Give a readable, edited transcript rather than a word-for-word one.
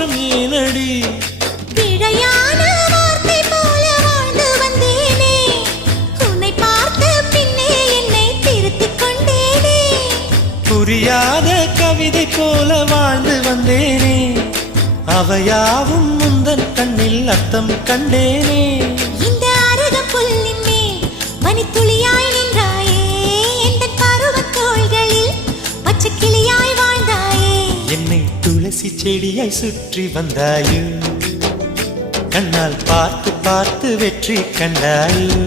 மாற்றம் ஏனடி? பிழையான வார்த்தை போல வாழ்ந்து வந்தேனே, உன்னை பார்த்த பின்னே என்னை திருத்திக் கொண்டேனே. புரியாத கவிதை போல வாழ்ந்து வந்தேனே, அவையாவும் முந்தன் கண்ணில் அர்த்தம் கண்டேனே. இந்த அருகம் புல்லின் மேல் மணித்துளியாய் நின்றாயே, எந்த பருவத் தோள்களில் பச்சை கிளியாய் வாழ்ந்தாயே. என்னை துளசி செடியாய் சுற்றி வந்தாயோ, கண்ணால் பார்த்து பார்த்து வெற்றி கண்டாயோ.